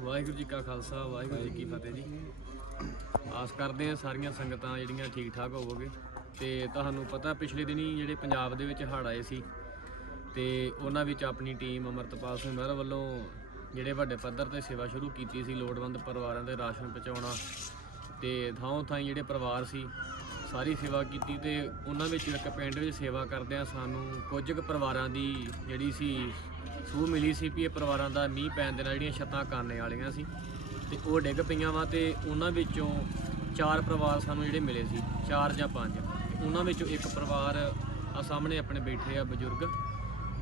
ਵਾਹਿਗੁਰੂ ਜੀ ਕਾ ਖਾਲਸਾ, ਵਾਹਿਗੁਰੂ ਜੀ ਕੀ ਫਤਿਹ ਜੀ। ਆਸ ਕਰਦੇ ਹਾਂ ਸਾਰੀਆਂ ਸੰਗਤਾਂ ਜਿਹੜੀਆਂ ਠੀਕ ਠਾਕ ਹੋਵੋਗੇ। ਤੇ ਤੁਹਾਨੂੰ ਪਤਾ ਪਿਛਲੇ ਦਿਨੀ ਜਿਹੜੇ ਪੰਜਾਬ ਦੇ ਵਿੱਚ ਹੜ੍ਹ ਆਏ ਸੀ, ਤੇ ਉਹਨਾਂ ਵਿੱਚ ਆਪਣੀ ਟੀਮ ਅਮਰਤਪਾਲ ਸਿੰਘ ਮਹਿਰਾ ਵੱਲੋਂ ਜਿਹੜੇ ਵੱਡੇ ਪੱਧਰ ਤੇ ਸੇਵਾ ਸ਼ੁਰੂ ਕੀਤੀ ਸੀ, ਲੋੜਵੰਦ ਪਰਿਵਾਰਾਂ ਦੇ ਰਾਸ਼ਨ ਪਹੁੰਚਾਉਣਾ, ਤੇ ਥਾਂ ਥਾਂ ਜਿਹੜੇ ਪਰਿਵਾਰ ਸੀ ਸਾਰੀ ਸੇਵਾ ਕੀਤੀ ਤੇ ਉਹਨਾਂ ਵਿੱਚ ਇੱਕ ਪਿੰਡ ਵਿੱਚ ਸੇਵਾ ਕਰਦਿਆਂ ਸਾਨੂੰ ਕੁਝ ਕੁ ਪਰਿਵਾਰਾਂ ਦੀ ਜਿਹੜੀ ਸੀ ਸੂਹ ਮਿਲੀ ਸੀ ਵੀ ਇਹ ਪਰਿਵਾਰਾਂ ਦਾ ਮੀਂਹ ਪੈਣ ਦੇ ਨਾਲ ਜਿਹੜੀਆਂ ਛੱਤਾਂ ਕਰਨੇ ਵਾਲੀਆਂ ਸੀ ਤੇ ਉਹ ਡਿੱਗ ਪਈਆਂ ਵਾ ਤੇ ਉਹਨਾਂ ਵਿੱਚੋਂ ਚਾਰ ਪਰਿਵਾਰ ਸਾਨੂੰ ਜਿਹੜੇ ਮਿਲੇ ਸੀ, ਚਾਰ ਜਾਂ ਪੰਜ। ਉਹਨਾਂ ਵਿੱਚੋਂ ਇੱਕ ਪਰਿਵਾਰ ਆ ਸਾਹਮਣੇ ਆਪਣੇ ਬੈਠੇ ਆ ਬਜ਼ੁਰਗ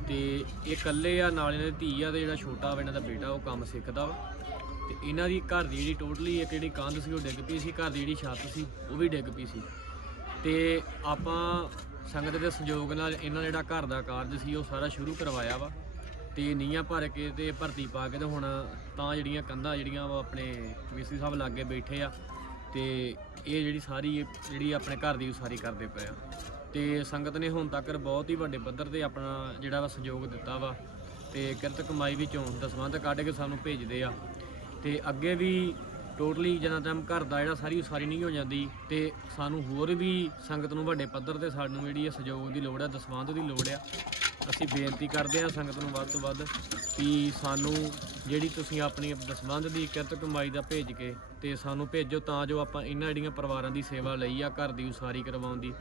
ਤੇ ਇਹ ਇਕੱਲੇ ਆ, ਨਾਲ ਇਹਨਾਂ ਦੀ ਧੀ ਆ ਤੇ ਜਿਹੜਾ ਛੋਟਾ ਵਾ ਇਹਨਾਂ ਦਾ ਬੇਟਾ ਉਹ ਕੰਮ ਸਿੱਖਦਾ ਵਾ। ਤੇ ਇਹਨਾਂ ਦੀ ਘਰ ਦੀ ਜਿਹੜੀ ਟੋਟਲੀ ਇੱਕ ਜਿਹੜੀ ਕੰਧ ਸੀ ਉਹ ਡਿੱਗ ਪਈ ਸੀ, ਘਰ ਦੀ ਜਿਹੜੀ ਛੱਤ ਸੀ ਉਹ ਵੀ ਡਿੱਗ ਪਈ ਸੀ। ਤੇ ਆਪਾਂ ਸੰਗਤ ਦੇ ਸਹਿਯੋਗ ਨਾਲ ਇਹਨਾਂ ਜਿਹੜਾ ਘਰ ਦਾ ਕਾਰਜ ਸੀ, ਉਹ ਸਾਰਾ ਸ਼ੁਰੂ ਕਰਵਾਇਆ ਵਾ। ਤੇ ਨੀਆਂ ਭਰ ਕੇ ਤੇ ਭਰਤੀ ਪਾ ਕੇ ਤੇ ਹੁਣ ਤਾਂ ਜਿਹੜੀਆਂ ਕੰਧਾਂ ਜਿਹੜੀਆਂ ਵਾ ਆਪਣੇ ਮਿਸਤਰੀ ਸਾਹਿਬ ਲਾਗੇ ਬੈਠੇ ਆ। ਤੇ ਇਹ ਜਿਹੜੀ ਸਾਰੀ ਇਹ ਜਿਹੜੀ ਆਪਣੇ ਘਰ ਦੀ ਉਸਾਰੀ ਕਰਦੇ ਪਏ ਆ। ਤੇ ਸੰਗਤ ਨੇ ਹੁਣ ਤੱਕ ਬਹੁਤ ਹੀ ਵੱਡੇ ਪੱਧਰ ਤੇ ਆਪਣਾ ਜਿਹੜਾ ਵਾ ਸਹਿਯੋਗ ਦਿੱਤਾ ਵਾ। ਤੇ ਕਿਰਤ ਕਮਾਈ ਵਿੱਚੋਂ ਦਸਵੰਧ ਕੱਢ ਕੇ ਸਾਨੂੰ ਭੇਜਦੇ ਆ। ਤੇ ਅੱਗੇ ਵੀ ਟੋਟਲੀ ਜਿੰਨਾ ਟਾਈਮ ਘਰ ਦਾ ਜਿਹੜਾ ਸਾਰੀ ਉਸਾਰੀ ਨਹੀਂ ਹੋ ਜਾਂਦੀ ਤੇ ਸਾਨੂੰ ਹੋਰ ਵੀ ਸੰਗਤ ਨੂੰ ਵੱਡੇ ਪੱਧਰ ਤੇ ਸਾਨੂੰ ਜਿਹੜੀ ਇਹ ਸਹਿਯੋਗ ਦੀ ਲੋੜ ਆ, ਦਸਵੰਧ ਦੀ ਲੋੜ ਆ, ਅਸੀਂ ਬੇਨਤੀ ਕਰਦੇ ਹਾਂ ਸੰਗਤ ਨੂੰ ਵੱਧ ਤੋਂ ਵੱਧ ਕਿ ਸਾਨੂੰ ਜਿਹੜੀ ਤੁਸੀਂ ਆਪਣੀ ਦਸਵੰਧ ਦੀ ਕਿਰਤ ਕਮਾਈ ਦਾ ਭੇਜ ਕੇ ਤੇ ਸਾਨੂੰ ਭੇਜੋ ਤਾਂ ਜੋ ਆਪਾਂ ਇਹਨਾਂ ਜਿਹੜੀਆਂ ਪਰਿਵਾਰਾਂ ਦੀ ਸੇਵਾ ਲਈ ਆ, ਘਰ ਦੀ ਉਸਾਰੀ ਕਰਵਾਉਣ ਦੀ।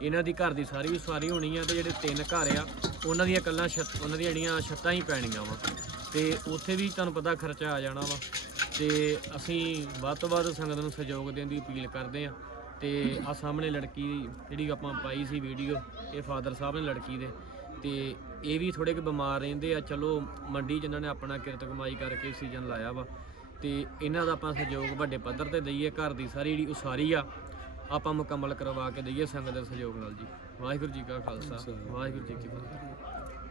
ਇਹਨਾਂ ਦੀ ਘਰ ਦੀ ਸਾਰੀ ਉਸਾਰੀ ਹੋਣੀ ਆ ਤੇ ਜਿਹੜੇ ਤਿੰਨ ਘਰ ਆ, ਉਹਨਾਂ ਦੀਆਂ ਕੱਲਾਂ ਛੱਤ, ਉਹਨਾਂ ਦੀਆਂ ਜਿਹੜੀਆਂ ਛੱਤਾਂ ਹੀ ਪੈਣੀਆਂ ਵਾ ਤੇ ਉੱਥੇ ਵੀ ਤੁਹਾਨੂੰ ਪਤਾ ਖਰਚਾ ਆ ਜਾਣਾ ਵਾ। ਤੇ ਅਸੀਂ ਵੱਧ ਤੋਂ ਵੱਧ ਸੰਗਤ ਨੂੰ ਸਹਿਯੋਗ ਦੇਣ ਦੀ ਅਪੀਲ ਕਰਦੇ ਆ ਤੇ ਆ ਸਾਹਮਣੇ ਲੜਕੀ ਜਿਹੜੀ ਆਪਾਂ ਪਾਈ ਸੀ ਵੀਡੀਓ ਇਹ ਫਾਦਰ ਸਾਹਿਬ ਨੇ ਲੜਕੀ ਦੇ। ਤੇ ਇਹ ਵੀ ਥੋੜੇ ਕੁ ਬਿਮਾਰ ਰਹਿੰਦੇ ਆ। ਚਲੋ ਮੰਡੀ ਇਹਨਾਂ ਨੇ ਆਪਣਾ ਕਿਰਤ ਕਮਾਈ ਕਰਕੇ ਸੀਜ਼ਨ ਲਾਇਆ ਵਾ। ਤੇ ਇਹਨਾਂ ਦਾ ਆਪਾਂ ਸਹਿਯੋਗ ਵੱਡੇ ਪੱਧਰ ਤੇ ਦਈਏ। ਘਰ ਦੀ ਸਾਰੀ ਜਿਹੜੀ ਉਸਾਰੀ ਆ ਆਪਾਂ ਮੁਕੰਮਲ ਕਰਵਾ ਕੇ ਦਈਏ ਸੰਗਤ ਦੇ ਸਹਿਯੋਗ ਨਾਲ ਜੀ। ਵਾਹਿਗੁਰੂ ਜੀ ਕਾ ਖਾਲਸਾ। ਵਾਹਿਗੁਰੂ ਜੀ ਕੀ ਫਤਿਹ।